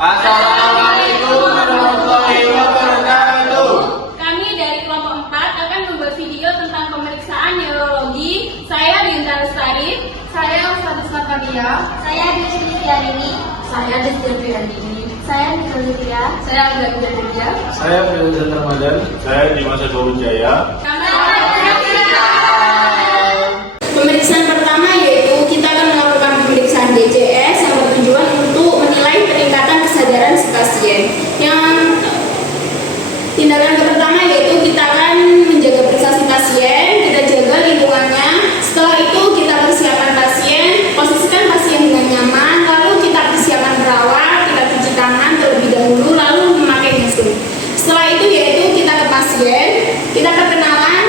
Assalamualaikum warahmatullahi wabarakatuh. Kami dari kelompok 4 akan membuat video tentang pemeriksaan neurologi. Saya Dinda Lestari. Saya Ustaz Fadia. Saya Dwi Syarini. Saya Dwi Syarini. Saya Niko Lydia. Saya Abdul Wijaya. Saya Firdan Ramadan. Saya Dimas Eko Wijaya. Pemeriksaan pertama yaitu kita akan melakukan pemeriksaan DCS yang bertujuan untuk menilai peningkatan kesadaran si pasien. Yang tindakan pertama yaitu kita akan menjaga privasi pasien, kita jaga lingkungannya. Setelah itu kita persiapkan pasien, posisikan pasien dengan nyaman, lalu kita persiapkan perawat, kita cuci tangan terlebih dahulu, lalu memakai masker. Setelah itu yaitu kita ke pasien, kita perkenalan.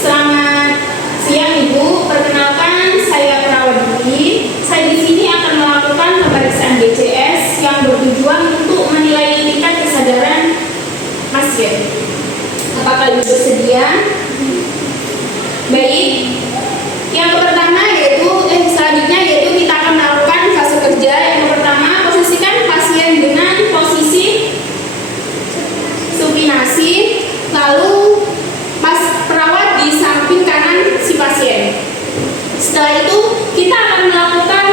Selamat siang Ibu, perkenalkan saya perawat Dwi. Saya di sini akan melakukan pemeriksaan DCS yang bertujuan untuk menilai tingkat kesadaran pasien. Apakah Ibu bersedia? Baik. Yang pertama selanjutnya yaitu kita akan melakukan fase kerja. Yang pertama, posisikan pasien dengan posisi supinasi, lalu perawat di samping kanan si pasien. Setelah itu kita akan melakukan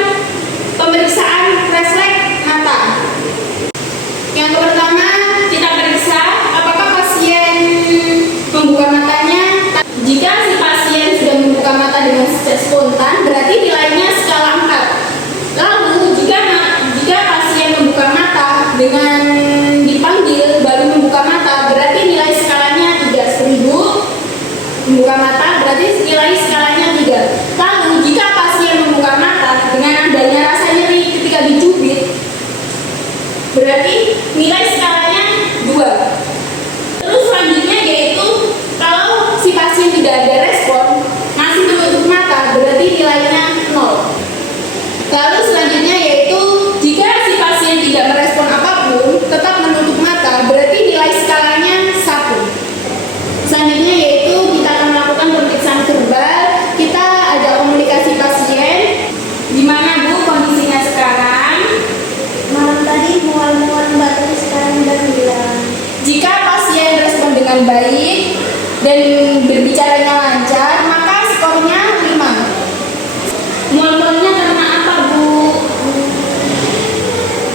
pemeriksaan refleks mata. Yang pertama kita periksa apakah pasien membuka matanya. Jika si pasien sudah membuka mata dengan spontan, berarti nilainya skala 4. Lalu jika pasien membuka mata dengan dipanggil baru membuka mata, berarti nilai skalanya 3. 1000 membuka mata berarti nilai skalanya 3. Lalu jika pasien membuka mata dengan adanya rasa nyeri ketika dicubit, berarti nilai skalanya 2. Terus selanjutnya yaitu kalau si pasien tidak ada respon, masih menutup mata, berarti nilainya 0. Lalu selanjutnya yaitu jika si pasien tidak merespon apapun, tetap menutup mata, berarti nilai skalanya 1. Selanjutnya yaitu kita akan melakukan pemeriksaan verbal. Kita ada komunikasi pasien. Gimana Bu kondisinya sekarang? Malam tadi mual-mual batuk, sekarang udah hilang. Jika pasien respon dengan baik dan berbicaranya lancar, maka skornya 5. Mual-mualnya karena apa Bu?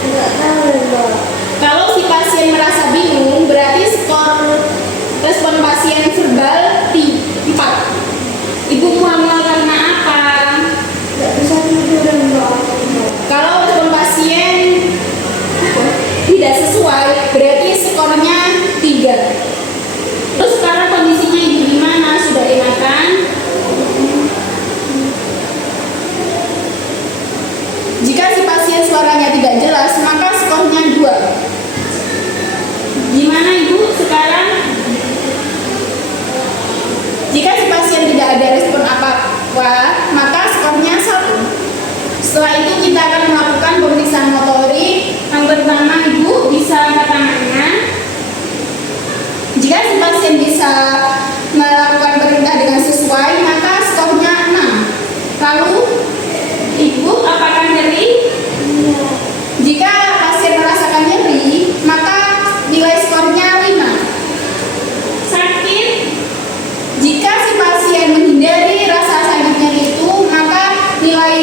Enggak tahu Mbak. Kalau si pasien merasa bingung, berarti skor respon pasien verbal 4. Ibu mual-mual karena apa? Enggak bisa tidur Mbak. Kalau respon pasien tidak sesuai, berarti skornya 3. Terus sekarang kondisinya Ibu gimana? Sudah enakan? Jika si pasien suaranya tidak jelas, maka skornya 2. Gimana Ibu sekarang? Jika si pasien tidak ada respon apa-apa, maka skornya 1. Setelah itu kita akan melakukan pemeriksaan motorik. Yang pertama Ibu bisa angkat tangannya. Jika si pasien bisa melakukan perintah dengan sesuai, maka skornya 6. Lalu Ibu apakah nyeri? Jika pasien merasakan nyeri, maka nilai skornya 5. Sakit? Jika si pasien menghindari rasa sakit nyeri itu, maka nilai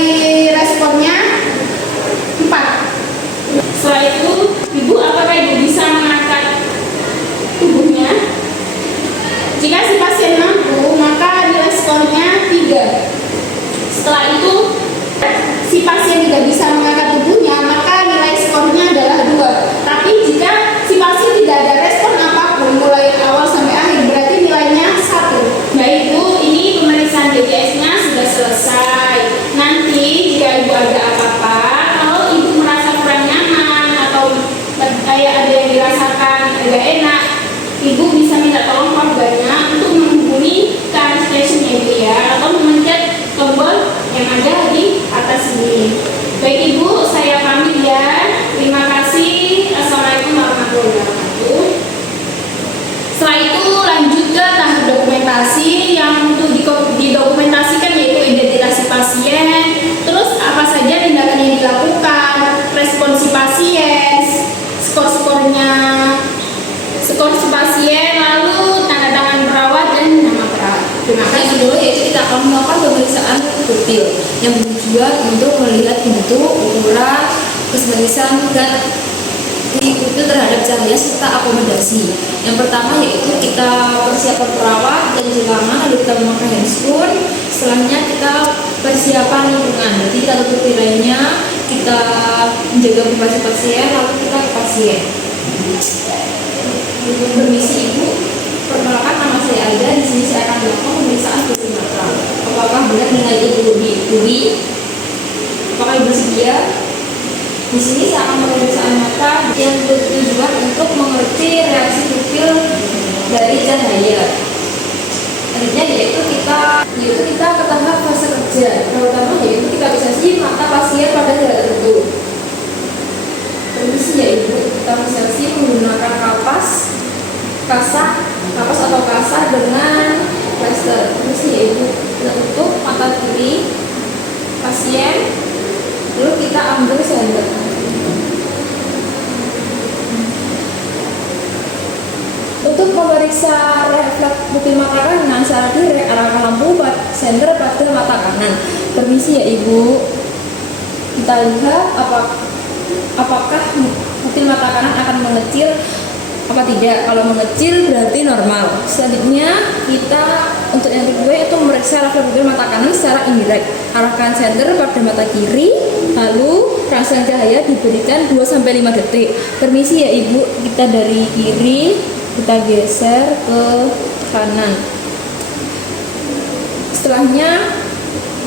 responnya 4. Setelah itu, Ibu apakah Ibu bisa mengangkat tubuhnya? Jika si pasien mampu, maka nilai skornya 3. Setelah itu, si pasien tidak bisa mengangkat tubuhnya, maka nilai skornya adalah 2. Tapi jika si pasien tidak ada respon apapun mulai awal sampai akhir, berarti nilainya 1. Baik Bu, ini pemeriksaan DCS-nya sudah selesai. Nanti jika Ibu ada apa-apa, kalau Ibu merasa kurang nyaman atau kayak ada yang dirasakan agak enak, Ibu bisa minta tolong keluarganya untuk menghubungi care station-nya Ibu ya, atau memencet tombol yang ada di atas ini. bertujuan untuk melihat bentuk, ukuran, keseriusan dan diikuti terhadap cahaya serta akomodasi. Yang pertama yaitu kita persiapan perawat dan jalanan, lalu kita memakai handscoon. Setelahnya kita persiapan lingkungan, jadi kita tutup tirainya, kita menjaga privasi pasien, lalu kita ke pasien. Permisi Ibu, perkenalkan nama saya Aida. Di sini saya akan melakukan pemeriksaan putih mata. Apakah benar nilai Ibu diikuti? Apakah Ibu sedia? Di sini saya akan pemeriksaan mata yang bertujuan untuk mengerti reaksi pupil dari cahaya. Selanjutnya yaitu kita ke tahap fase kerja. Pertama yaitu kita visualisasi mata pasien pada jarak tertentu. Permisi ya Ibu, kita visualisasi menggunakan kapas atau kasar dengan plaster. Permisi ya Ibu, kita tutup mata kiri pasien, lalu kita ambil sender. Untuk memeriksa refleks pupil mata kanan secara direk, arahkan lampu sender pada mata kanan. Permisi ya Ibu, kita lihat apakah pupil mata kanan akan mengecil apa tidak. Kalau mengecil berarti normal. Selanjutnya kita untuk yang kedua itu memeriksa refleks pupil mata kanan secara indirek. Arahkan senter pada mata kiri, lalu rangsangan cahaya diberikan 2-5 detik. Permisi ya Ibu, kita dari kiri kita geser ke kanan. Setelahnya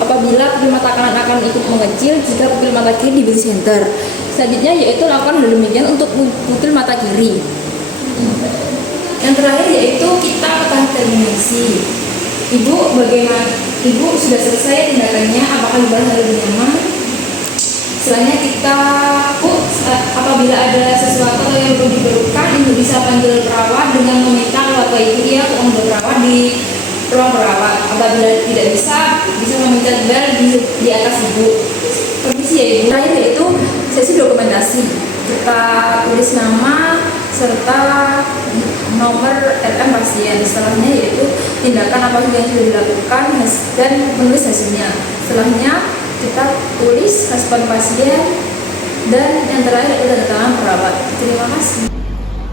apabila pupil mata kanan akan ikut mengecil jika pupil mata kiri diberi senter. Selanjutnya yaitu lakukan hal demikian untuk pupil mata kiri. Yang terakhir yaitu kita ke tahap terminasi. Ibu, bagaimana? Ibu sudah selesai tindakannya, apakah Ibu merasa lebih nyaman? Setelahnya kita, apabila ada sesuatu yang perlu diperlukan, Ibu bisa panggil perawat dengan meminta keluarga Ibu ya untuk perawat di ruang perawat. Apabila tidak bisa meminta bel di atas Ibu. Permisi ya Ibu. Terakhir yaitu sesi dokumentasi. Kita tulis nama serta nomor RM pasien. Setelahnya yaitu tindakan apa yang sudah dilakukan dan menulis hasilnya. Setelahnya kita tulis respon pasien dan yang terakhir itu tanda tangan perawat. Terima kasih.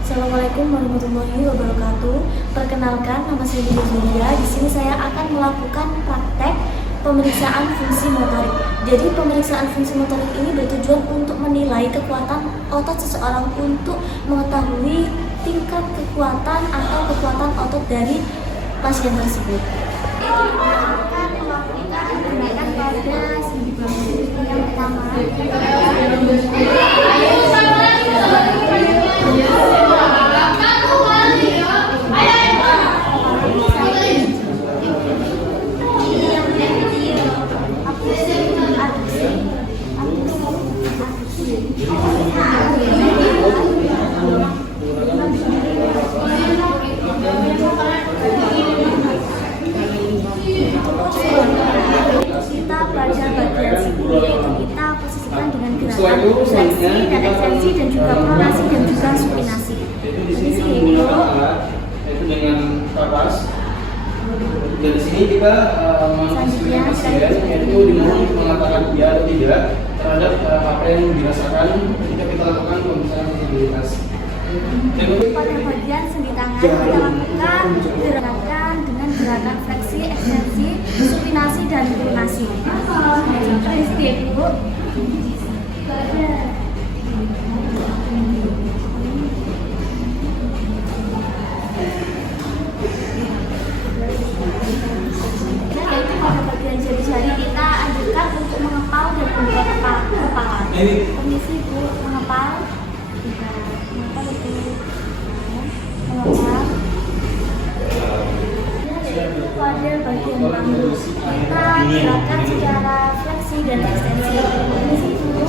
Assalamualaikum warahmatullahi wabarakatuh. Perkenalkan, nama saya Julia. Di sini saya akan melakukan praktek pemeriksaan fungsi motorik. Jadi pemeriksaan fungsi motorik ini bertujuan untuk menilai kekuatan otot seseorang untuk mengetahui tingkat kekuatan atau kekuatan otot dari pasien tersebut. Yang pertama, kita pada bagian sini yaitu kita posisikan dengan gerakan fleksi dan ekstensi dan juga pronasi dan juga supinasi. Ini sih itu dengan kapas. Dari sini kita mengasihkan pasien yaitu dimulai mengatakan ya atau tidak terhadap apa yang dirasakan ketika kita lakukan pemeriksaan sensibilitas. pada bagian sendi tangan kita lakukan gerakan dengan gerakan fleksi, ekstensi, supinasi dan pronasi. Seperti itu Bu. Yaitu pada bagian jari-jari kita anjurkan untuk mengepal dan membuka kepala. Permisi Bu, mengepal. Mengepal itu mengepal. Yaitu pada bagian lambung kita gerakan secara fleksi dan ekstensi. Permisi Bu.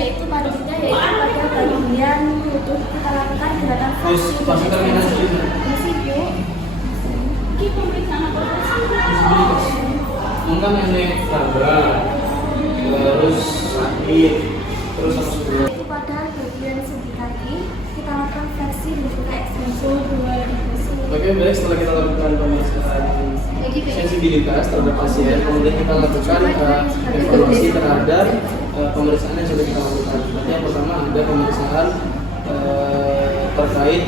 Yaitu pada bagian lutut kita lakukan gerakan fleksi dan ekstensi. Permisi Bu. Ini pemeriksaan apa? Mungkin yang tabrak, terus sakit, Terus masuk dulu. Yaitu pada bagian sendi kaki kita lakukan fleksi dan juga ekstensi. Oke, baik, setelah kita lakukan pemeriksaan sensibilitas terhadap pasien, kemudian kita lakukan evaluasi terhadap pemeriksaan yang sudah kita lakukan. Berarti yang pertama ada pemeriksaan terkait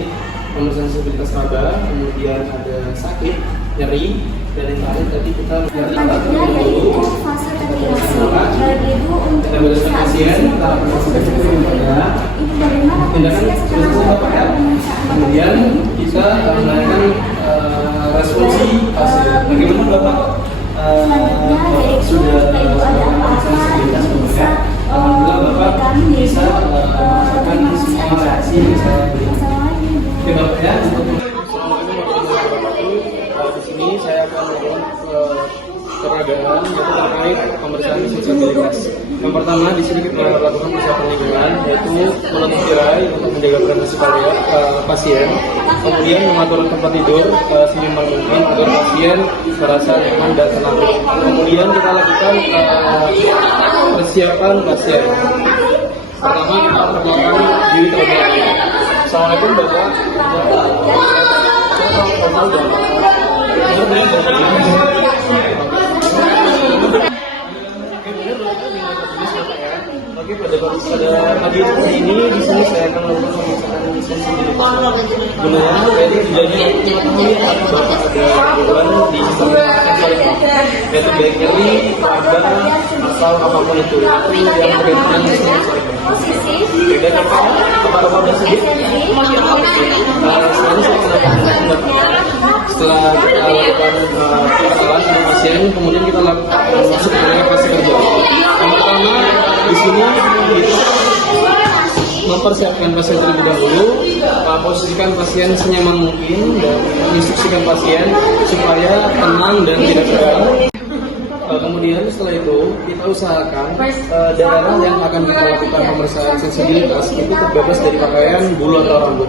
pemeriksaan sensibilitas raba, kemudian ada sakit, nyeri, dan yang terakhir tadi kita Selanjutnya yaitu fase teridasi, yaitu untuk pemeriksaan pasien, kita lakukan pemeriksaan ini bagaimana kondisinya setelah melakukan pemeriksaan kemudian kita menanyakan responsi pasien. Bagaimana Bapak? selanjutnya yaitu jika ibu ada apa-apa ibu bisa Alhamdulillah Bapak kami bisa melakukan semua reaksi yang saya berikan. masalahnya Oke Bapak ya, untuk di sini saya akan melakukan peragaan terkait pemeriksaan sensibilitas. Yang pertama di sini kita lakukan persiapan lingkungan, yaitu menutup tirai untuk menjaga privasi pasien, kemudian mengatur tempat tidur seminimal mungkin agar pasien merasa nyaman dan tenang. Kemudian kita lakukan persiapan pasien. Pertama kita perkenalkan diri terlebih dahulu. Assalamualaikum Bapak. Oke, pada pagi hari ini di sini saya akan melakukan pemeriksaan sensibilitas. Sebenarnya dari kejadian Bapak ada gangguan di sistem yaitu baik nyeri, raba, atau apapun itu yang berkaitan dengan dan apa tersebut. Setelah kita lakukan perkenalan sama pasien, kemudian kita lakukan masuk ke fase kerja. Yang pertama di sini kita mempersiapkan pasien terlebih dahulu, posisikan pasien senyaman mungkin dan menginstruksikan pasien supaya tenang dan tidak tegang. Kemudian setelah itu kita usahakan daerah yang akan kita lakukan pemeriksaan sensibilitas itu terbebas dari pakaian, bulu atau rambut.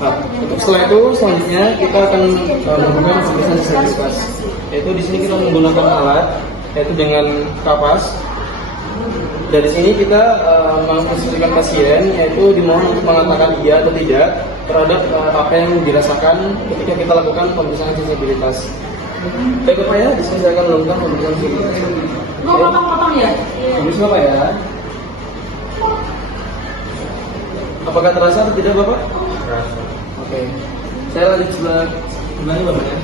Nah, untuk setelah itu selanjutnya kita akan melakukan pemeriksaan sensibilitas. Yaitu di sini kita menggunakan alat yaitu dengan kapas. Dari sini kita memposisikan pasien, yaitu dimohon untuk mengatakan iya atau tidak terhadap apa yang dirasakan ketika kita lakukan pemeriksaan sensibilitas. Baik Bapak ya, di sini saya akan melakukan pemeriksaan sensibilitas. Mau potong-potong ya? Bisa Bapak ya? Apakah terasa atau tidak Bapak? Terasa. Oke. Saya lanjut sebelah ini Bapak ya.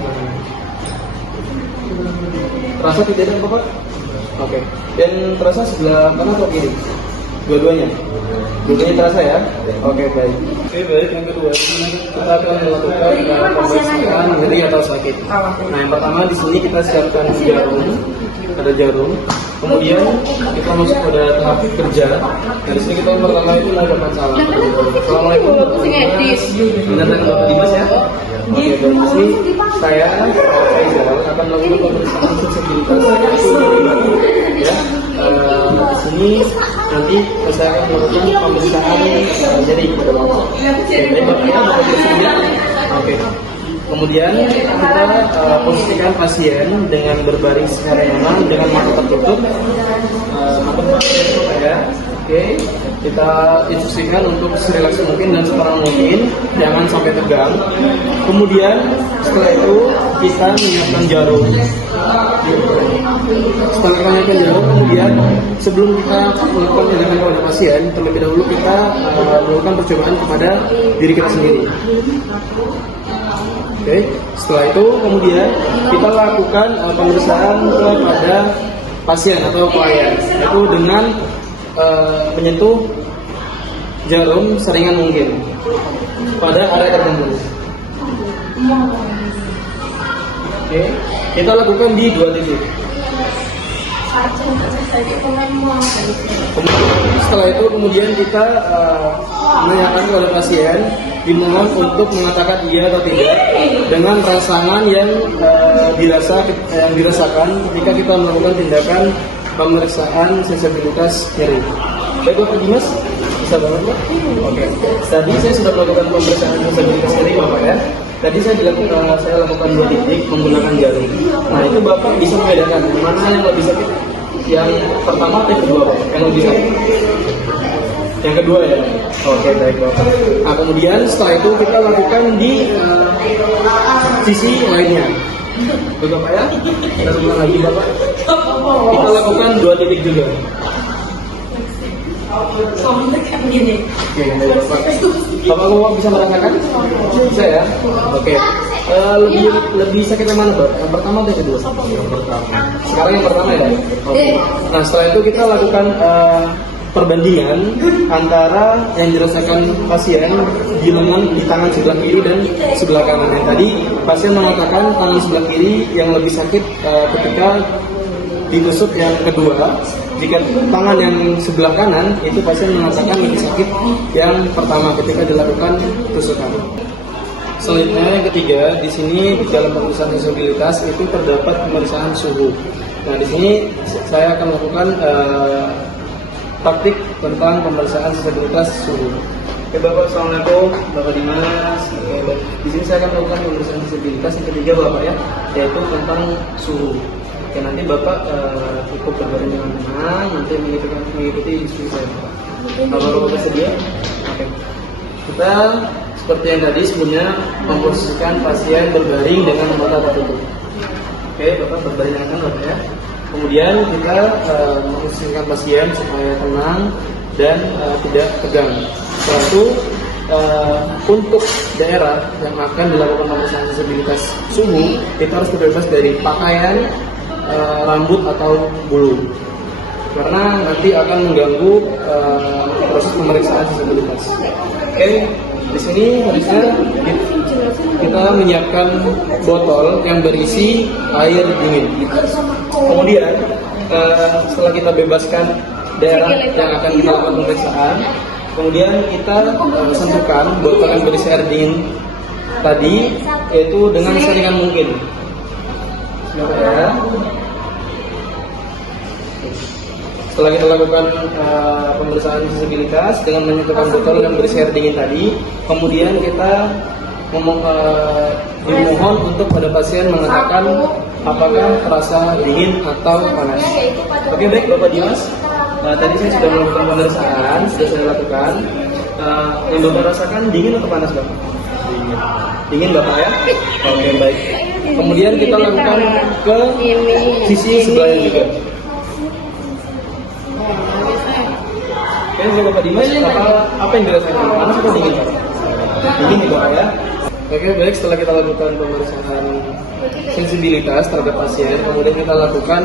Terasa tidak Bapak? Oke. Dan terasa sebelah kanan atau kiri? Dua-duanya? Dua-duanya terasa ya? Oke, baik. Oke, baik. Yang kedua, kita akan melakukan pemeriksaan nyeri atau sakit. Nah, yang pertama di sini kita siapkan jarum. Ada jarum. Kemudian kita masuk pada tahap kerja. Dari sini kita yang pertama itu mengucapkan salam. Assalamualaikum. Benar dengan Bapak Dimas ya? Oke, dari sini saya Faizal akan melakukan pemeriksaan sensibilitas ya. Di sini nanti saya akan melakukan pemeriksaan nyeri kepada Bapak. Oke, baik Bapak ya, Bapak bersedia. Oke. Kemudian kita posisikan pasien dengan berbaring secara nyaman dengan mata tertutup, mata tertutup ya. Oke, kita instruksikan untuk serelaks mungkin dan sekarang mungkin, jangan sampai tegang. Kemudian setelah itu kita menyiapkan jarum. Setelah menyiapkan jarum, kemudian sebelum kita melakukan tindakan kepada pasien, terlebih dahulu kita melakukan percobaan kepada diri kita sendiri. Oke, setelah itu kemudian kita lakukan pemeriksaan kepada pasien atau klien, yaitu dengan menyentuh jarum seringan mungkin pada area tertentu. Oke, kita lakukan di 2 titik. Setelah itu kemudian kita menanyakan kepada pasien, dimohon untuk mengatakan iya atau tidak dengan rangsangan yang dirasakan ketika kita melakukan tindakan pemeriksaan sensibilitas nyeri. Baik Bapak Dimas, bisa banget Pak? Oke. Tadi saya sudah melakukan pemeriksaan sensibilitas nyeri Bapak ya. Tadi saya lakukan 2 titik menggunakan jarum. Nah itu Bapak bisa membedakan mana yang lebih sakit, yang pertama atau yang kedua Pak? Yang lebih sakit? Yang kedua ya. Oke, baik Bapak. Nah, kemudian setelah itu kita lakukan di sisi lainnya. Baik Bapak ya. Kita ulang lagi Bapak. Kita lakukan 2 titik juga. Oke, baik Bapak. Bapak bisa merasakan? Bisa ya? Oke. Lebih sakit yang mana, Pak? Yang pertama atau yang kedua? Yang pertama. Sekarang yang pertama ya? Oke. Nah, setelah itu kita lakukan perbandingan antara yang dirasakan pasien di lengan di tangan sebelah kiri dan sebelah kanan. Yang tadi pasien mengatakan tangan sebelah kiri yang lebih sakit ketika ditusuk yang kedua. Jika tangan yang sebelah kanan itu pasien mengatakan lebih sakit yang pertama ketika dilakukan tusukan. Selanjutnya yang ketiga, di sini di dalam pemeriksaan sensibilitas itu terdapat pemeriksaan suhu. Nah, di sini saya akan melakukan praktik tentang pemeriksaan sensibilitas suhu. Oke Bapak, Assalamualaikum, Bapak Dimas. Oke, di sini saya akan melakukan pemeriksaan sensibilitas yang ketiga Bapak ya, yaitu tentang suhu. Oke, nanti Bapak cukup berbaring dengan tenang, nanti mengikuti instruksi saya Bapak. Kalau Bapak bersedia, oke. Kita seperti yang tadi sebelumnya memposisikan pasien berbaring dengan mata tertutup. Oke, Bapak berbaring dengan Bapak ya. Kemudian kita memposisikan pasien supaya tenang dan tidak tegang. Setelah itu untuk daerah yang akan dilakukan pemeriksaan sensibilitas suhu, kita harus terbebas dari pakaian, rambut atau bulu, karena nanti akan mengganggu proses pemeriksaan sensibilitas. Oke, di sini harusnya kita menyiapkan botol yang berisi air dingin. Kemudian setelah kita bebaskan daerah yang akan kita lakukan pemeriksaan, kemudian kita sentuhkan botol yang berisi air dingin tadi, yaitu dengan seringan mungkin. Ya. Setelah kita lakukan pemeriksaan sensibilitas dengan menyentuhkan botol yang berisi air dingin tadi, kemudian kita dimohon untuk pada pasien mengatakan apakah terasa dingin atau panas. Oke, baik Bapak Dimas. Tadi saya sudah melakukan pemeriksaan, sudah saya lakukan. Yang Bapak rasakan dingin atau panas Bapak? Dingin Bapak ya? Oke, baik. Kemudian kita lakukan ke sisi sebelahnya juga. Oke, Bapak Dimas, apa yang dirasakan? Panas atau dingin Pak? Dingin ya Bapak ya? Oke, baik. Setelah kita lakukan pemeriksaan sensibilitas terhadap pasien, kemudian kita lakukan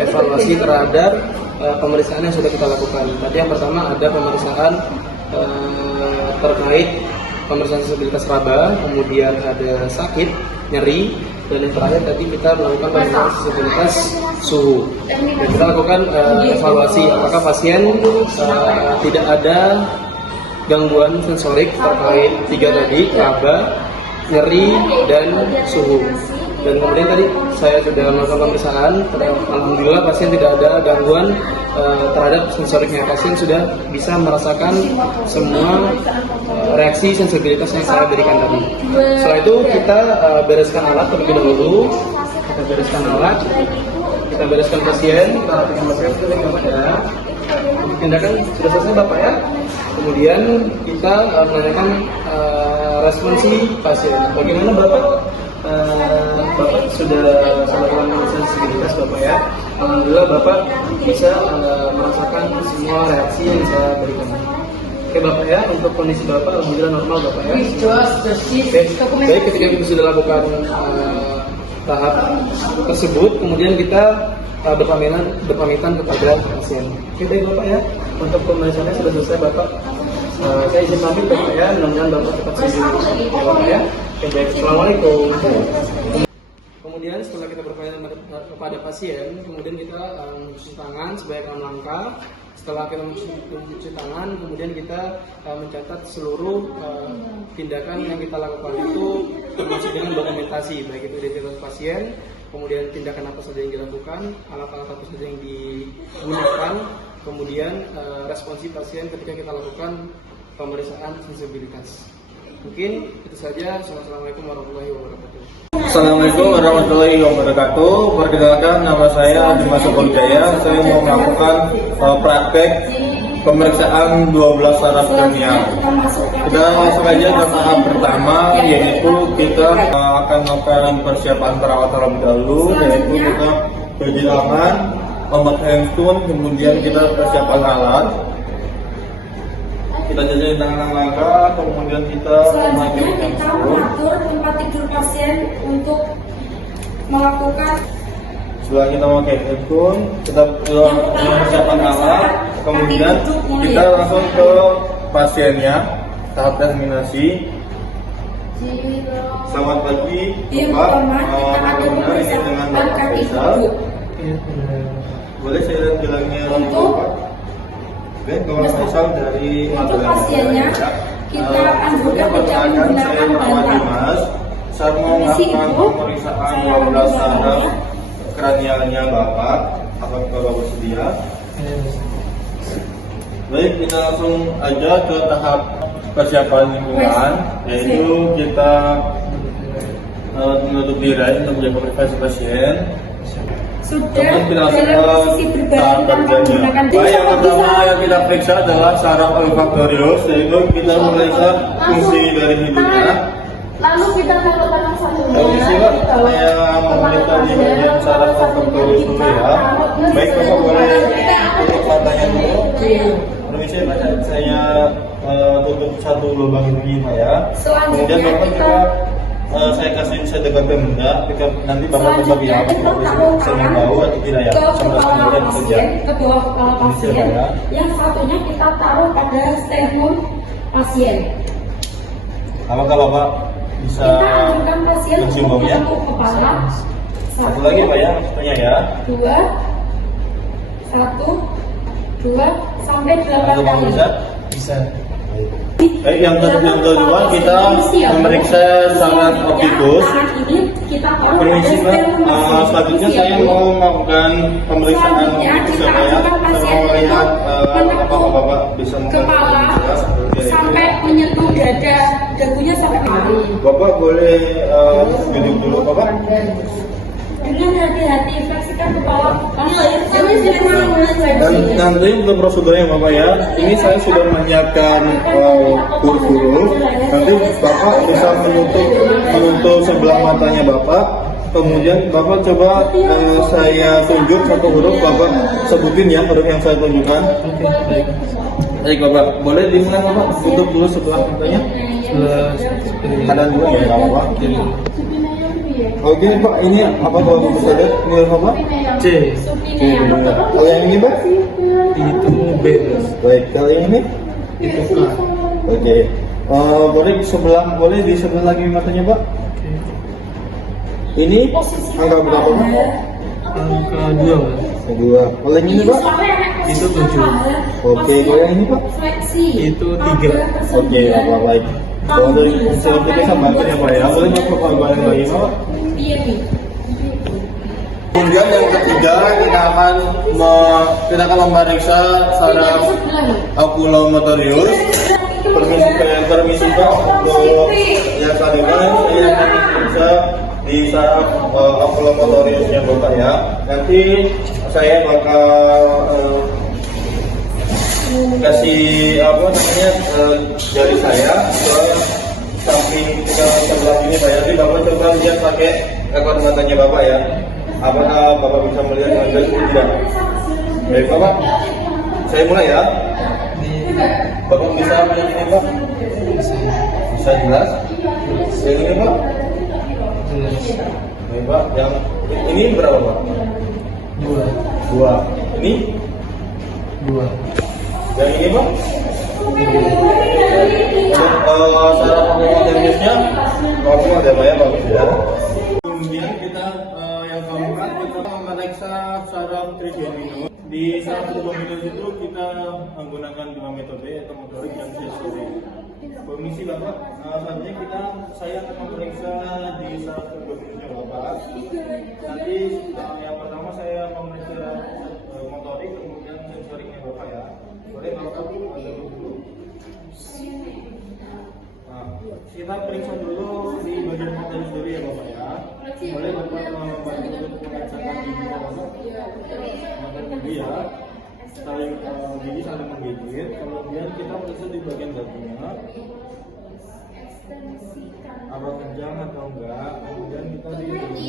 evaluasi terhadap pemeriksaan yang sudah kita lakukan. Tadi yang pertama ada pemeriksaan terkait pemeriksaan sensibilitas raba, kemudian ada sakit, nyeri, dan yang terakhir tadi kita melakukan pemeriksaan sensibilitas suhu. Dan kita lakukan evaluasi apakah pasien tidak ada gangguan sensorik terkait 3 tadi, raba, nyeri, dan suhu. Dan kemudian tadi saya sudah melakukan pemeriksaan, alhamdulillah pasien tidak ada gangguan terhadap sensoriknya. Pasien sudah bisa merasakan semua reaksi sensibilitas yang saya berikan tadi. Setelah itu kita bereskan alat terlebih dahulu. Kita bereskan alat, kita bereskan pasien, kita rapikan pasien seperti apa ya. Tindakan sudah selesai Bapak ya. Kemudian kita menanyakan responsi pasien. Bagaimana Bapak? Bapak sudah melakukan pemeriksaan sensibilitas Bapak ya. Alhamdulillah Bapak bisa merasakan semua reaksi yang saya berikan. Oke Bapak ya, untuk kondisi Bapak alhamdulillah normal Bapak ya. Oke, baik, ketika kita sudah lakukan tahap tersebut, kemudian kita berpamitan kepada pasien. Oke baik Bapak ya, untuk pemeriksaannya sudah selesai Bapak. Saya izin pamit Bapak ya, mudah-mudahan Bapak cepat sembuh ya Bapak ya. Oke baik, Assalamualaikum. Kemudian setelah kita berpamitan kepada pasien, kemudian kita mencuci tangan sebanyak 6 langkah. Setelah kita mencuci tangan, kemudian kita mencatat seluruh tindakan yang kita lakukan itu termasuk dengan dokumentasi, baik itu identitas pasien, kemudian tindakan apa saja yang dilakukan, alat-alat apa saja yang digunakan, kemudian responsi pasien ketika kita lakukan pemeriksaan sensibilitas. Mungkin itu saja. Assalamualaikum warahmatullahi wabarakatuh. Assalamualaikum warahmatullahi wabarakatuh. Perkenalkan, nama saya Dimas Jaya. Saya mau melakukan praktek pemeriksaan 12 saraf kranial. Kita langsung aja ke tahap pertama, yaitu kita akan melakukan persiapan perawatan terlebih dahulu, yaitu kita cuci tangan, memakai handphone, kemudian kita persiapan alat. Kita jajarin tangan langkah, kemudian kita memakai Selanjutnya kita handphone. mengatur tempat tidur pasien untuk melakukan Setelah kita memakai handphone, kita persiapan alat, kemudian kita langsung ke pasiennya, tahap eksaminasi. Selamat pagi, yang Bapak. pertama kita akan Bagaimana ini dengan memeriksa Bapak kaki Faisal? duduk. Boleh saya lihat bilangnya Untuk Bapak? Oke, Bapak Faisal dari untuk Magelang. pasiennya kita anjurkan tidak saya menggunakan nama bantal. Dimas. Saat Permisi, melakukan Ibu. pemeriksaan Saya 12 Ibu. saraf kranialnya Bapak, apakah Bapak sedia? Baik, kita langsung aja ke tahap persiapan lingkungan, yaitu kita menutup diri untuk menjaga privasi pasien. Sudah Kemudian kita langsung dalam ke posisi berbaring tahap tanpa kerjanya. menggunakan Baik, yang pertama yang kita periksa adalah saraf olfaktorius, yaitu kita memeriksa fungsi dari hidungnya. Lalu kita taruh tangan Permisi Pak, saya memeriksa di bagian saraf olfaktorius dulu ya. Baik, Bapak boleh tutup matanya dulu. Permisi Pak, saya tutup satu lubang ini Pak ya. Kemudian Bapak juga saya kasih sedekat benda, nanti Bapak coba bilang apakah saya bau atau tidak ya, ke sama kepala kemudian kerja. pasien, ke bawah kepala pasien. Bisa, ya. Yang satunya kita taruh pada sternum pasien. Apakah Bapak bisa Kita anjurkan pasien mencium untuk baunya? menepuk kepala. Satu lagi Pak ya, tanya ya. 2, 1, 2 sampai 8 Bapak kali. bisa? Bisa. Baik, yang kedua kita memeriksa saraf optikus. Permisi Pak, selanjutnya saya mau melakukan pemeriksaan optikus ya Pak ya. Saya mau melihat apakah Bapak bisa kepala sampai menyentuh dada, dagunya sampai kemari. Bapak boleh duduk dulu Bapak. Dengan hati-hati fleksikan kepala. Dan nanti untuk prosedurnya Bapak ya, ini saya sudah menyiapkan kursus. Nanti Bapak bisa menutup sebelah matanya Bapak. Kemudian Bapak coba saya tunjuk satu huruf, Bapak sebutin ya huruf yang saya tunjukkan. Baik. Baik Bapak, boleh dimulai Bapak tutup dulu sebelah matanya. Kanan dulu ya nggak apa-apa. Oke Pak, ini apa Bapak bisa lihat ini Bapak? C. Kalau yang ini Pak? Itu B. Baik, kalau yang ini? Itu A. Oke. Boleh di sebelah lagi matanya Pak? Ini angka berapa Pak? Angka 2. Mas. Kedua. Kalau yang ini Pak? Itu 7. Oke, kalau yang ini Pak? Itu 3. Oke, Bapak baik. Kalau dari selanjutnya saya bantu ya Pak ya. Boleh Bapak kembali lagi Pak? Kemudian yang ketiga kita akan memeriksa saraf oculomotorius. Permisi Pak, untuk yang tadi kan yang bisa di saraf oculomotoriusnya Bapak ya. Nanti saya bakal kasih jari saya ke samping sebelah ini Pak ya. Jadi Bapak coba lihat pakai ekor matanya Bapak ya. Apakah Bapak bisa melihat dengan jelas atau tidak? Baik Bapak, saya mulai ya. Bapak bisa melihat ini Pak? Bisa jelas? Yang ini Pak? Baik Pak, yang ini berapa Pak? 2. Ini? 2. Yang ini Pak? Untuk saraf oculomotoriusnya normal ya Pak ya, bagus ya. Kemudian kita yang keempat kita memeriksa saraf trigeminus. Di saraf trigeminus itu kita menggunakan 2 metode yaitu motorik dan sensorik. Permisi Bapak, selanjutnya saya akan memeriksa di saraf trigeminusnya Bapak. Nanti yang pertama saya memeriksa motorik, kemudian sensoriknya Bapak ya. Boleh Bapak dulu. Nah, kita periksa dulu di bagian motorik dulu ya Bapak ya. Boleh Bapak membantu untuk mengecekkan gigi Bapak? Motorik gigi ya. gigi saling menggigit. Kemudian kita periksa di bagian dagunya apa kencang atau enggak. Kemudian kita di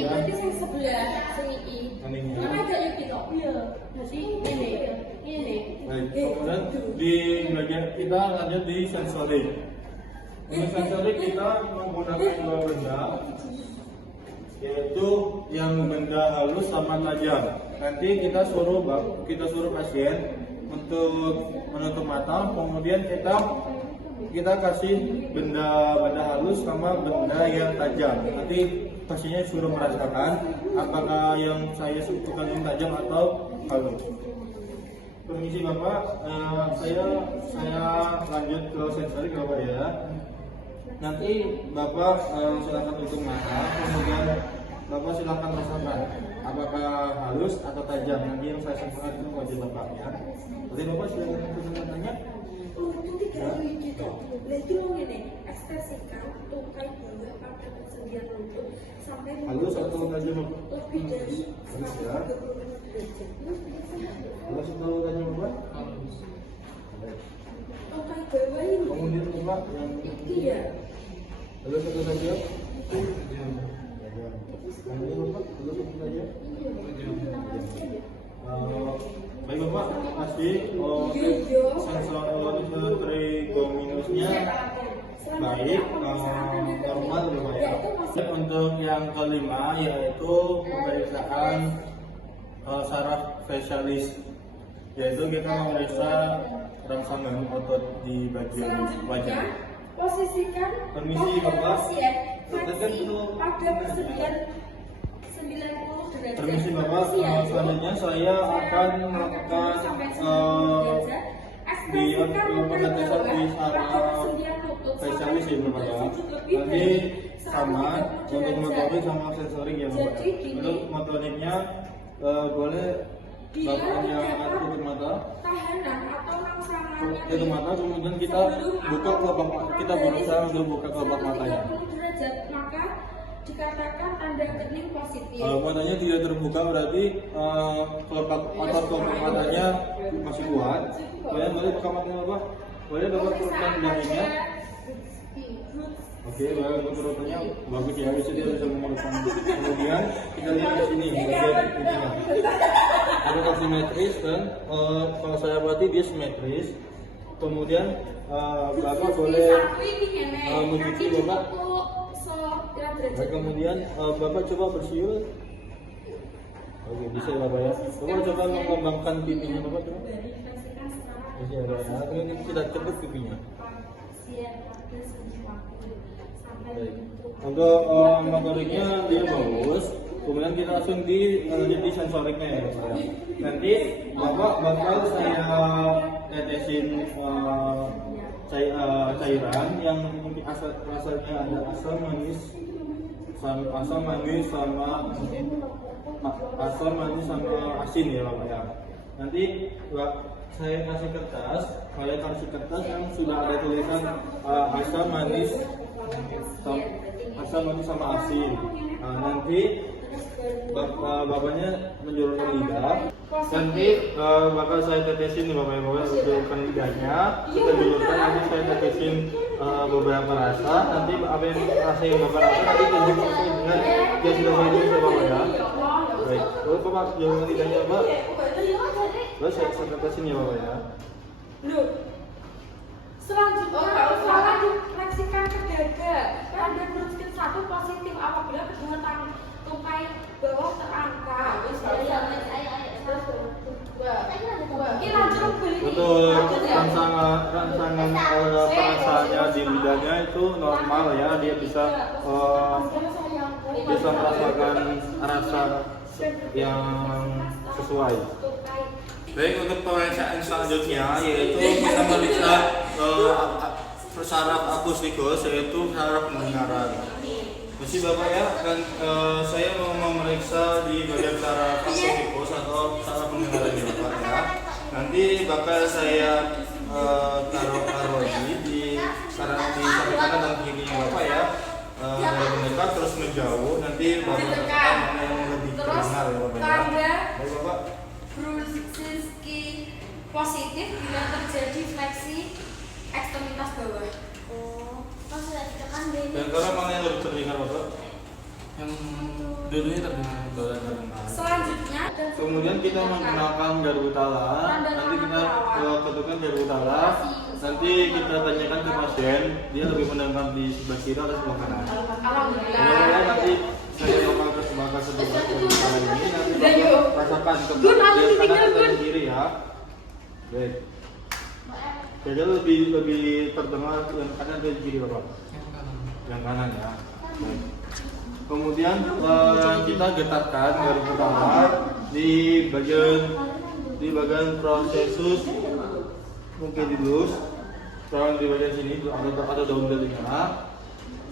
bagian sebelah sini. keningnya. Ada yang tidak. Iya. Jadi ini. Baik, kemudian di bagian kita lanjut di sensorik. Untuk sensorik kita menggunakan dua benda, yaitu yang benda halus sama tajam. Nanti kita suruh pasien untuk menutup mata, kemudian kita kasih benda halus sama benda yang tajam. Nanti pasiennya suruh merasakan apakah yang saya sebutkan yang tajam atau halus. Permisi Bapak, saya lanjut ke sensorik Bapak ya. Nanti Bapak silakan tutup mata, kemudian Bapak silakan rasakan apakah halus atau tajam. Nanti yang saya sebutkan itu wajah Bapak ya. Nanti Bapak silakan tutup matanya. Ya. Ekspresikan tungkai bawah pada persendian lutut sampai Halus atau tajam? lebih dari Halus ya. 180 derajat. Halus atau tajam Bapak? Tungkai bawah ini. Kemudian Bapak yang Iya. halus atau tajam? Kemudian Bapak halus atau tajam? Baik Bapak, pasti sensor trigominusnya baik, normal Bapak ya. Untuk yang kelima yaitu pemeriksaan saraf facialis, yaitu kita memeriksa rangsangan otot di bagian wajah. Posisikan Permisi Bapak. pasien Tekan dulu. pada persediaan 90 derajat. Permisi Bapak, selanjutnya saya akan melakukan pengetesan di saraf facialis ya Bapak ya. Nanti sama untuk motorik sama sensorik ya Bapak. Untuk motoriknya boleh Bapak yang akan tutup mata. Tahanan atau rangsangannya Tutup mata, kemudian kita buka kelopak mata. Kita berusaha untuk buka kelopak matanya. 90 derajat, maka dikatakan tanda kening positif. Matanya tidak terbuka berarti kelopak matanya masih kuat. Boleh buka matanya Bapak? Boleh Bapak turunkan dahinya? Oke, baik turunannya bagus ya. Bisa dia bisa mengeluarkan. Kemudian kita lihat di sini bagian ininya. Ada simetris kan? Kalau saya perhati dia simetris. Kemudian Bapak boleh mencuci Bapak. Baik, kemudian Bapak coba bersiul. Oke, bisa ya Bapak ya. Bapak coba mengembangkan pipinya Bapak coba. Bisa ya Bapak ya. Kemudian kita cekut pipinya. Baik. Untuk motoriknya dia bagus. Kemudian kita langsung lanjut di sensoriknya ya Bapak ya. Nanti Bapak bakal saya tetesin cairan yang asalnya ada asam manis sama asin ya Bapak ya. Nanti saya kasih kertas yang sudah ada tulisan asam manis sama asin. Nanti bapaknya menjulurkan lidah. Nanti bakal saya tetesin nih Bapak Ibu, menjulurkan lidahnya. Kita julurkan, nanti saya tetesin beberapa rasa. Nanti apa yang rasa yang Bapak rasa nanti tunjuk dengan yang sudah saya tulis ya Bapak ya. Baik, boleh Bapak julurkan lidahnya Bapak. Boleh saya tetesin ya Bapak ya. Loh. Selanjutnya refleksikan ke dada. Tanda beruskin 1 positif apabila kedua tungkai bawah terangkat. Untuk rangsangan perasanya di lidahnya itu normal ya, dia bisa merasakan rasa yang sesuai. Baik, untuk pemeriksaan selanjutnya yaitu kita memeriksa saraf akustikus, yaitu saraf pendengaran. Mesti Bapak ya, dan saya mau memeriksa di bagian saraf akustikus atau saraf pendengaran ya Bapak ya. Nanti bakal saya taruh di samping kanan dan kirinya Bapak ya. Dari mendekat terus menjauh, nanti Bapak akan mana yang lebih terdengar ya Bapak ya. Baik Bapak. Brzezinski positif bila terjadi fleksi ekstremitas bawah. Oh, sudah ditekan Dan Benny. karena mana yang lebih terdengar Bapak? Yang dua-duanya terdengar. Selanjutnya Kemudian kita menggunakan garu utara. Nanti kita tentukan garu utara. Nanti kita tanyakan ke pasien, dia lebih mendengar di sebelah kiri atau sebelah kanan. alhamdulillah. Kemudian nanti saya bakal kesempatan sebelah garu utara ini. Nanti Udah, yuk. Bapak rasakan ke Gun, aku bagian titiknya, kanan Gun. dan kiri ya. Baik. Jadi lebih terdengar yang kanan dan kiri Bapak. Yang kanan ya. Baik. Kemudian kita getarkan garu utara di bagian prosesus mungkin dilus, sekarang di bagian sini ada daun telinga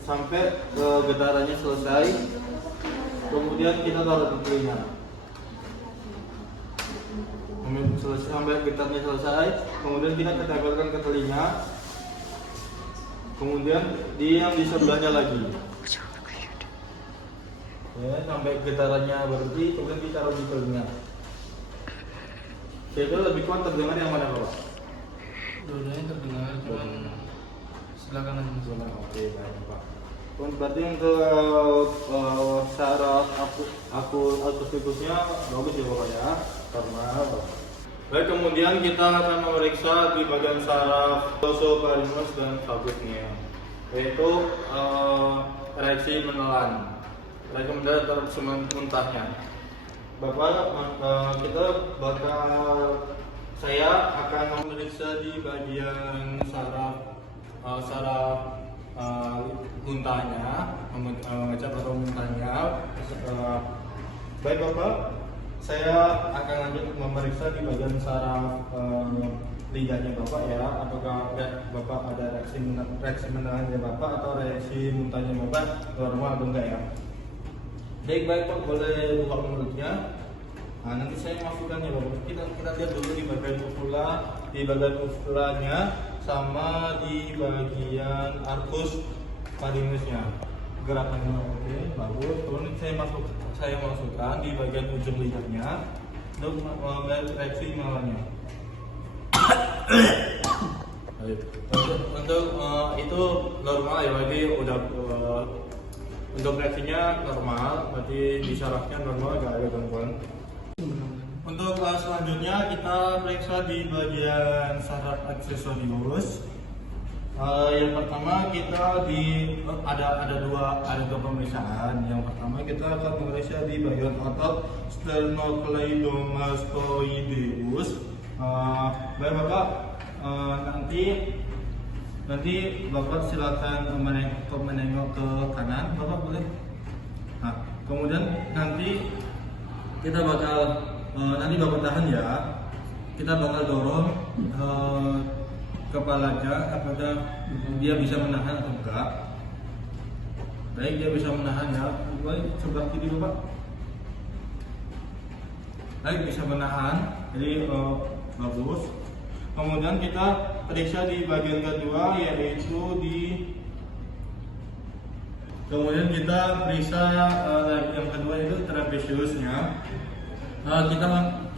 sampai getarannya selesai. Kemudian kita taruh di telinga. Sampai getarnya selesai, kemudian kita tempelkan ke telinga. Kemudian yang di sebelahnya lagi. Ya, sampai getarannya berhenti, kemudian ditaruh di telinga. Jadi lebih kuat terdengar yang mana Bapak? Dua-duanya terdengar, cuman sebelah kanan. Oke, baik Pak. Berarti untuk saraf akustikusnya bagus ya Bapak ya, karena baik. Kemudian kita akan memeriksa di bagian saraf glosopharyngeus dan fagusnya, yaitu ereksi menelan. Rekomendasi terhadap muntahnya. Bapak, saya akan memeriksa di bagian saraf muntahnya, mengecap atau muntahnya. Baik Bapak, saya akan lanjut memeriksa di bagian saraf lidahnya Bapak ya. Apakah Bapak ada reaksi menelannya Bapak atau reaksi muntahnya Bapak normal atau enggak ya? Baik Pak, boleh buka mulutnya. Nah, nanti saya masukkan ya Bapak. Kita lihat dulu di bagian ufulanya sama di bagian arkus pharyngeusnya. Gerakannya oke, bagus. Kemudian saya masukkan di bagian ujung lidahnya untuk melihat reaksi menelannya. Untuk itu normal ya, berarti udah untuk reaksinya normal, berarti di sarafnya normal, gak ada gangguan. Untuk selanjutnya kita periksa di bagian saraf aksesorius. Yang pertama kita ada dua pemeriksaan. Yang pertama kita akan memeriksa di bagian otot sternocleidomastoideus. Baik Bapak, nanti Bapak silakan menengok ke kanan, Bapak boleh. Nah, kemudian nanti kita bakal Bapak tahan ya. Kita bakal dorong kepalanya, apakah dia bisa menahan atau enggak. Baik, dia bisa menahan ya. Baik, sebelah kiri Bapak. Baik, bisa menahan. Jadi bagus. Kemudian kita periksa di bagian kedua, yaitu kemudian kita periksa yang kedua itu trapesiusnya.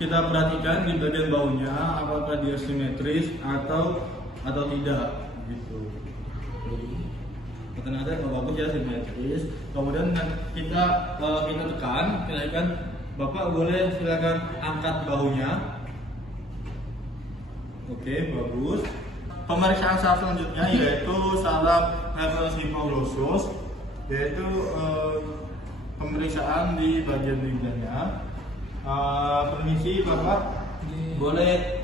Kita perhatikan di bagian baunya apakah dia simetris atau tidak gitu. Ternyata bagus ya, simetris. Kemudian kita tekan, silakan Bapak boleh silakan angkat bahunya. Oke, bagus. Pemeriksaan saraf selanjutnya yaitu saraf nervus hypoglossal, yaitu pemeriksaan di bagian lidahnya. Permisi Bapak, boleh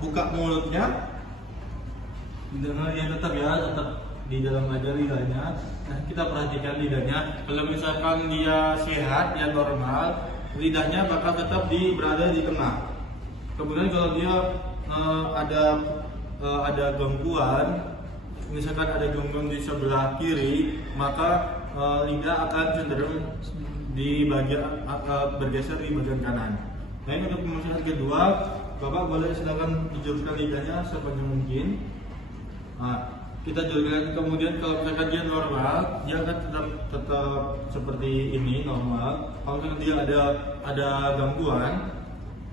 buka mulutnya. Lidahnya tetap di dalam aja lidahnya. Nah, kita perhatikan lidahnya. Kalau misalkan dia sehat, dia normal, lidahnya bakal tetap berada di tengah. Kemudian kalau dia ada gangguan, misalkan ada gangguan di sebelah kiri, maka lidah akan cenderung bergeser di bagian kanan. Nah, untuk pemeriksaan kedua, Bapak boleh silakan dijuruskan lidahnya sepanjang mungkin. Nah, kita juruskan, kemudian kalau misalkan dia normal, dia akan tetap seperti ini normal. Kalau misalkan dia ada gangguan,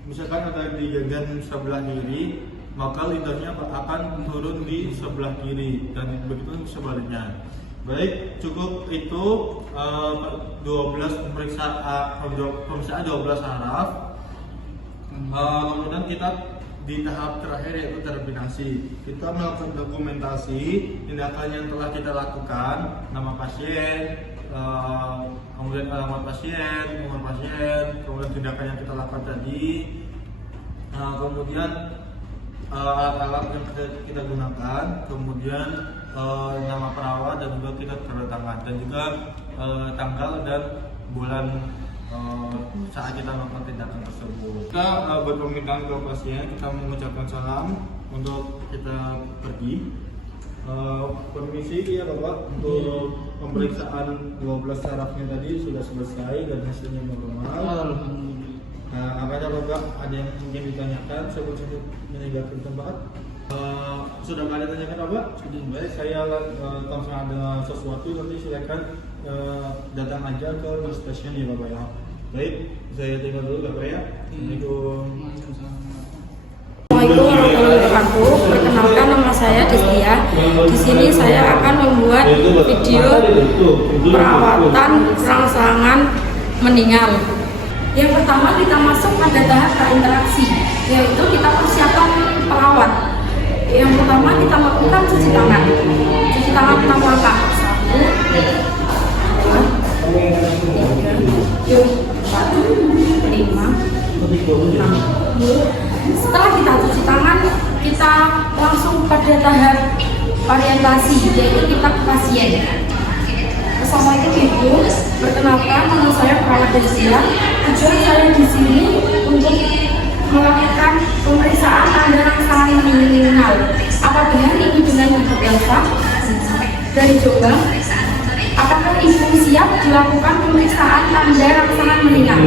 misalkan ada di bagian sebelah kiri, maka lidahnya akan turun di sebelah kiri dan begitu sebaliknya. Baik, cukup itu 12 pemeriksaan 12 saraf. Kemudian kita di tahap terakhir yaitu terminasi. Kita melakukan dokumentasi tindakan yang telah kita lakukan, nama pasien, kemudian alamat pasien, umur pasien, kemudian tindakan yang kita lakukan tadi, kemudian alat-alat yang kita gunakan, kemudian nama perawat dan juga kita tanda tangan, dan juga tanggal dan bulan saat kita melakukan tindakan tersebut. Kita berpamitan ke pasien, kita mengucapkan salam untuk kita pergi. Permisi ya Bapak, untuk pemeriksaan 12 sarafnya tadi sudah selesai dan hasilnya normal. Apakah Bapak ada yang mungkin ditanyakan sebelum meninggalkan tempat? Sudah kalian tanyakan Bapak? Sudah. Baik, saya kalau ada sesuatu nanti silakan datang aja ke stasiun ya Bapak ya. Baik, saya tinggal dulu Bapak ya. Assalamualaikum. Assalamualaikum warahmatullahi wabarakatuh. Perkenalkan, nama saya Destia. Di sini saya akan membuat video perawatan rangsangan meninggal. Yang pertama kita masuk pada tahap interaksi, yaitu kita persiapan perawat. Yang pertama kita melakukan cuci tangan. Cuci tangan 6 langkah. 1, 2, 3, 4, 5, 6. Setelah kita cuci tangan, kita langsung pada tahap orientasi, yaitu kita ke pasien. Assalamualaikum Ibu, perkenalkan nama saya perawat Destia. Tujuan saya di sini untuk melakukan pemeriksaan tanda rangsangan meninggal. Apa benar ini dengan Ibu Elsa dari Jombang? Apakah Ibu siap dilakukan pemeriksaan tanda rangsangan meninggal?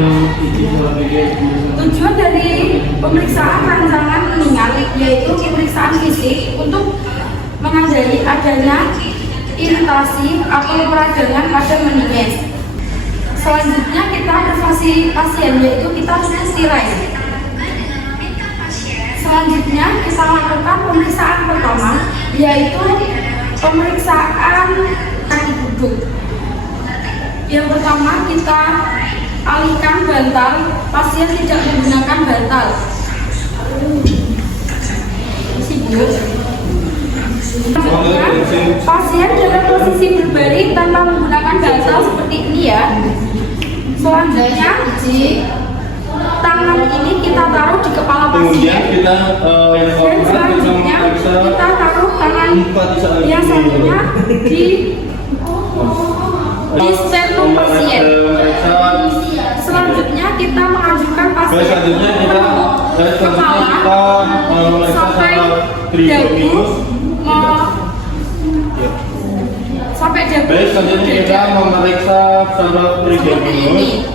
Tujuan dari pemeriksaan rangsangan meninggal yaitu pemeriksaan fisik untuk menandai adanya iritasi atau peradangan pada meninges. Selanjutnya kita observasi pasien, yaitu kita tirai. Selanjutnya kita lakukan pemeriksaan pertama, yaitu pemeriksaan kaki duduk. Yang pertama kita alihkan bantal, pasien tidak menggunakan bantal. Selanjutnya, pasien dalam posisi berbaring tanpa menggunakan bantal seperti ini ya. Selanjutnya, tangan ini kita taruh di kepala pasien. Dan selanjutnya kita taruh tangan yang satunya di sternum pasien. Selanjutnya kita mengajukan pasien kepala sampai dagu sampai dagu. Selanjutnya kita memeriksa saraf trigeminus.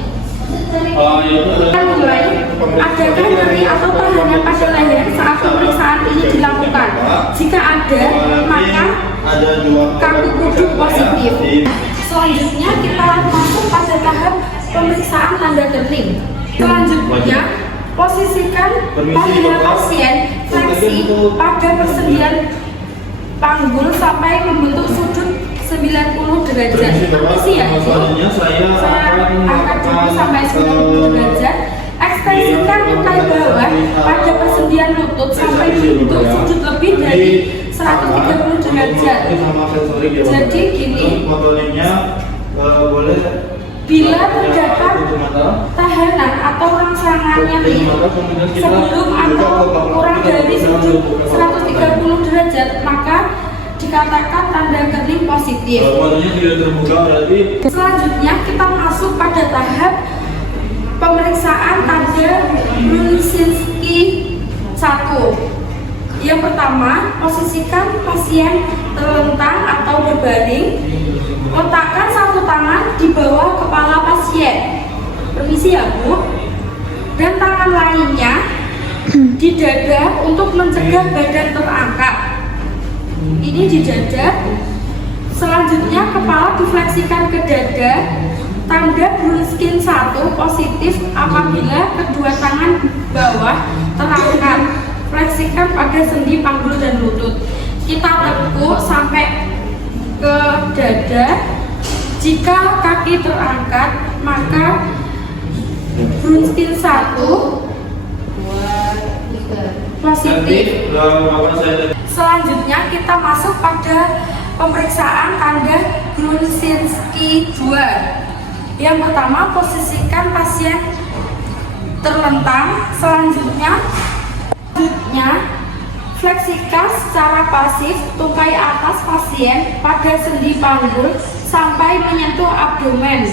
Kita mulai adakah nyeri atau tahanan pada leher saat pemeriksaan ini dilakukan. Jika ada, maka kaku kuduk positif. Selanjutnya kita masuk pada tahap pemeriksaan tanda kering. Selanjutnya posisikan pada pasien fleksi pada persendian panggul sampai membentuk sudut 90 derajat. Permisi ya, saya angkat dulu sampai 90 derajat. Ekstensikan mukai bawah pada persendian lutut sampai membentuk sudut lebih dari 130 derajat. Jadi gini, bila terdapat tahanan atau rangsangan nyeri sebelum atau kurang dari sudut 130 derajat, maka dikatakan tanda kering positif. Selanjutnya kita masuk pada tahap pemeriksaan tanda Brudzinski 1. Yang pertama, posisikan pasien terlentang atau berbaring. Letakkan satu tangan di bawah kepala pasien. Permisi ya Bu. Dan tangan lainnya di dada untuk mencegah badan terangkat. Ini di dada. Selanjutnya kepala difleksikan ke dada Tanda Brunskin 1 positif apabila kedua tangan bawah terangkat. Fleksikan pada sendi panggul dan lutut. Kita tekuk sampai ke dada. Jika kaki terangkat, maka Brunskin 1 positif. Selanjutnya kita masuk pada pemeriksaan tanda Brunsinski 2. Yang pertama, posisikan pasien terlentang. Selanjutnya, fleksikan secara pasif tungkai atas pasien pada sendi panggul sampai menyentuh abdomen.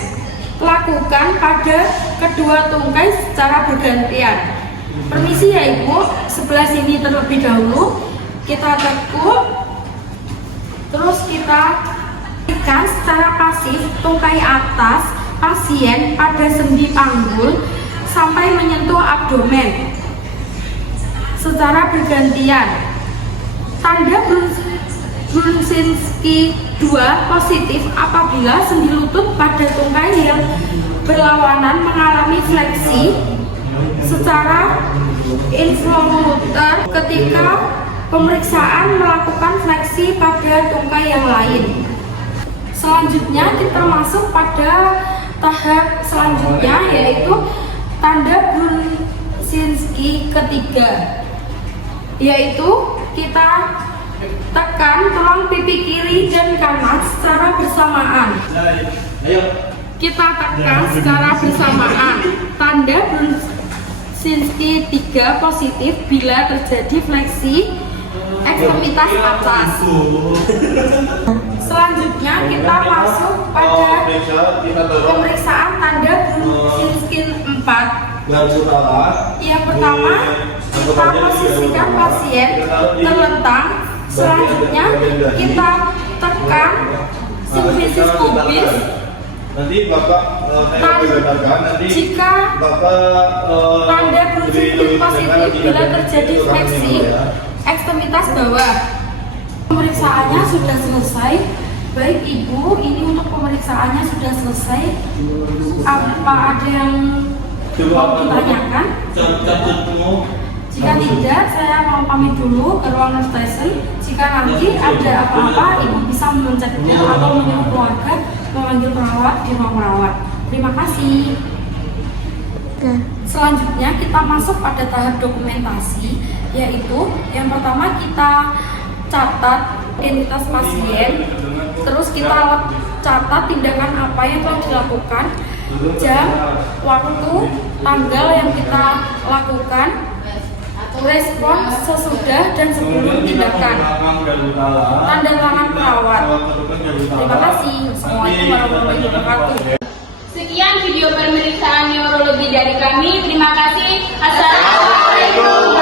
Lakukan pada kedua tungkai secara bergantian. Permisi ya Ibu, sebelah sini terlebih dahulu. Kita tekuk, terus kita fleksikan secara pasif tungkai atas pasien pada sendi panggul sampai menyentuh abdomen secara bergantian. Tanda Brunsinski 2 positif apabila sendi lutut pada tungkai yang berlawanan mengalami fleksi secara involuter ketika pemeriksaan melakukan fleksi pada tungkai yang lain. Selanjutnya kita masuk pada tahap selanjutnya, yaitu tanda Brunsinski ketiga, yaitu kita tekan tulang pipi kiri dan kanan secara bersamaan. Kita tekan secara bersamaan. Tanda Brunsinski 3 positif bila terjadi fleksi ekstremitas atas. Selanjutnya kita masuk pada pemeriksaan tanda Brunsinski 4. Yang pertama, kita posisikan pasien terlentang. Selanjutnya kita tekan simfisis pubis. Nanti Bapak jika tanda Brunsinski positif bila terjadi fleksi ekstremitas bawah. Pemeriksaannya sudah selesai. Baik Ibu, ini untuk pemeriksaannya sudah selesai. Apa ada yang mau ditanyakan? Jika tidak, saya mau pamit dulu ke ruang nurse station. Jika nanti ada apa-apa, Ibu bisa mencet bel atau menyuruh keluarga memanggil perawat di ruang perawat. Terima kasih. Selanjutnya kita masuk pada tahap dokumentasi, yaitu yang pertama kita catat identitas pasien, terus kita catat tindakan apa yang telah dilakukan, jam, waktu, tanggal yang kita lakukan, respon sesudah dan sebelum tindakan, tanda tangan perawat. Terima kasih. Assalamualaikum warahmatullahi wabarakatuh. Sekian video pemeriksaan neurologi dari kami. Terima kasih. Assalamualaikum.